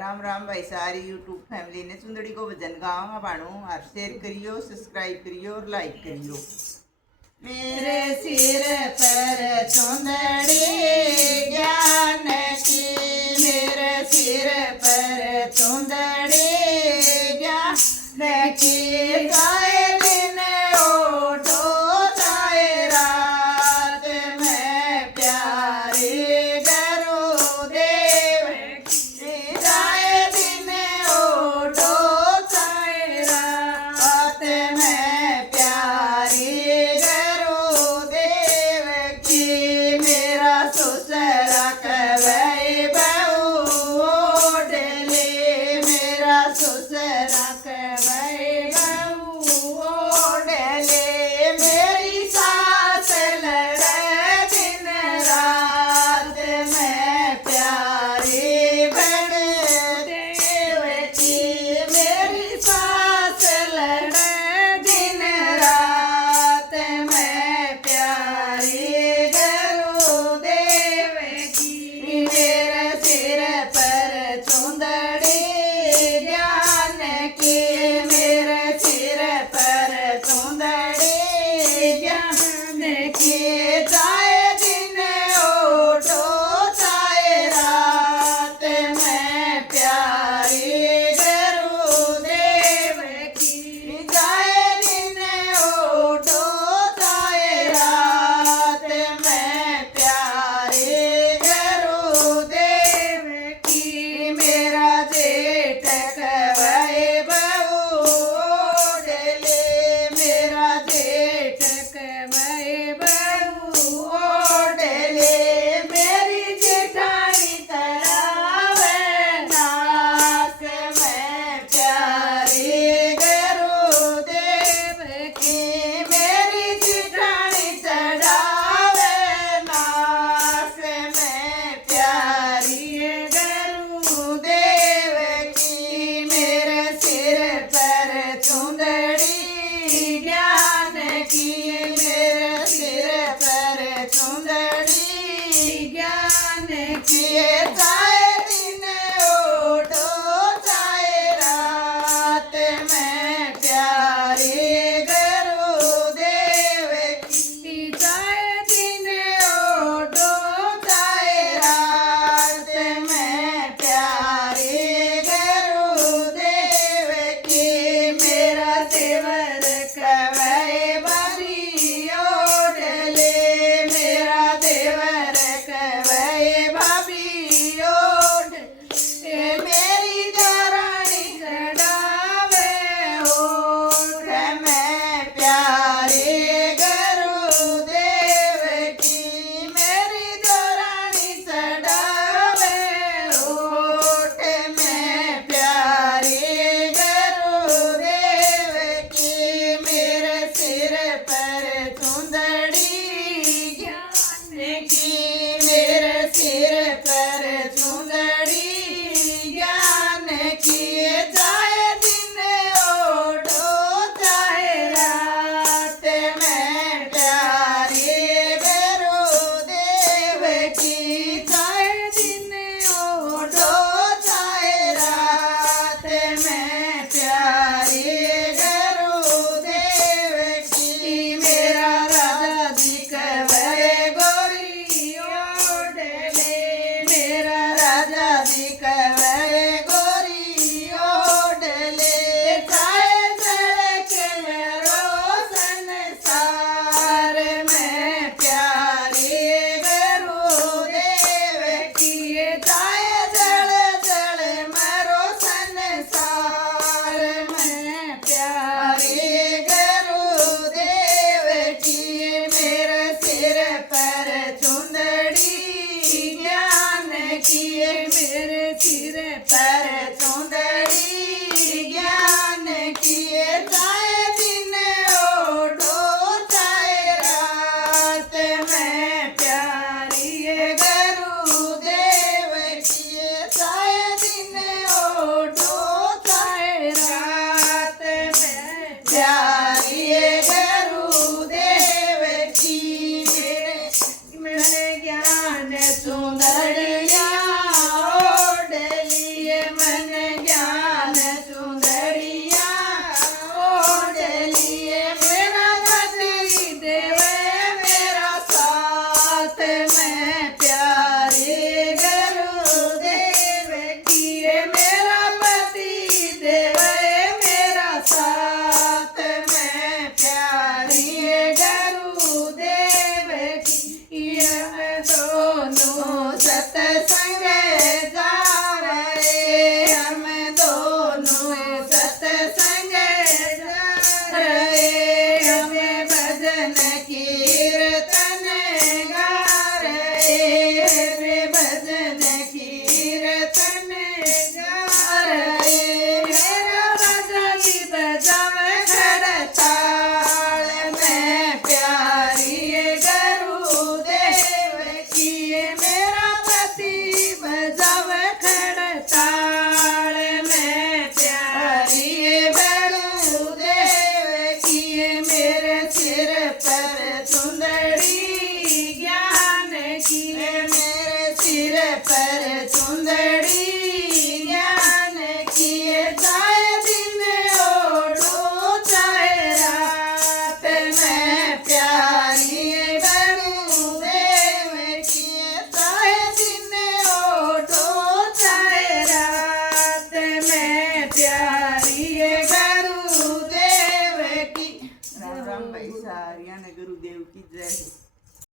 राम राम भाई सारी YouTube family ने सुंदड़ी को भजन गाऊंगा बाणू और शेयर करियो सब्सक्राइब करियो और लाइक करियो। मेरे सिर पर सुंदड़ी ज्ञान की, मेरे सिर पर सुंदड़ी ज्ञान की, चाहे दिन ओढ़ो चाहे रात में प्यारे गुरुदेव की, चाहे दिन ओढ़ो चाहे रात में प्यारे गुरुदेव की। मेरा ससुरा कवै बहू ओढ़ ले, मेरा ससुरा कवै बहू ओढ़ ले, मेरी सास लड़े दिन रात में प्यारे गुरुदेव की, मेरी सास लड़े दिन रात में प्यारे गुरुदेव की। मेरे सिर पर चुंदड़ी ज्ञान की, मेरे सिर पर चुंदड़ी ज्ञान की, चाहे दिन ओढ़ो चाहे रात में प्यारे गुरुदेव की, चाहे दिन ओढ़ो चाहे रात में प्यारे गुरुदेव की। मेरा जेठ कवै बहू ओढ़ ले, मेरा जेठ कवै बहू ओढ़ ले, मेरी जेठानी तड़ावे नाक में प्यारे गुरुदेव की, मेरी जेठानी चढ़ावे नाक में प्यारी गुरुदेव की। मेरे सिर पर चुंदड़ी ज्ञान की, मेरे सिर पर चुंदड़ी ज्ञान की, चाहे दिन ओढ़ो चाहे रात में प्यारे गुरुदेव की, चाहे दिन ओढ़ो चाहे रात में प्यारे गुरुदेव की। मेरा देवर कवै बारी ओढ़ ले, मेरा देवर कवै भाभी ओढ़ ले, मेरी देवरानी चढ़ावे ओढ़ में प्यारे गुरुदेव की, मेरी देवरानी चढ़ावे ओढ़ में प्यारे गुरुदेव की। मेरे सिर पर चुंदड़ी ज्ञान की, मेरे सिर पर चुंदड़ी ज्ञान की, चाहे दिन ओढ़ो चाहे रात में प्यारे गुरुदेव की, चाहे दिन ओढ़ो चाहे रात में प्यारे गुरुदेव की। मेरा राजा जी कवै गोरी ओढ़ ले, मेरा राजा जी कवै गोरी ओढ़ ले, चाहे सड़क मेरो संसार में प्यारे गुरुदेव की, चाहे जल जल मरो संसार में प्यारे गुरुदेव की। मेरे सिर पर चुंदड़ी ज्ञान की, मेरे सिर पर चुंदड़ी ज्ञान की, चाहे दिन ओढ़ो चाहे रात में प्यारी गुरुदेव की, चाहे दिन ओढ़ो चाहे रात में प्यारी गुरुदेव की। मेरे ज्ञान सुंदरिया ओढ़ लिए मैं कने जा रे मेरा राजा जी बजावे खड़ताल मैं प्यारी गुरुदेव की मेरा पति बजावे खड़ताल मैं प्यारी गुरुदेव की मेरे सिर पर चुंदड़ी ज्ञान की मेरे सिर पर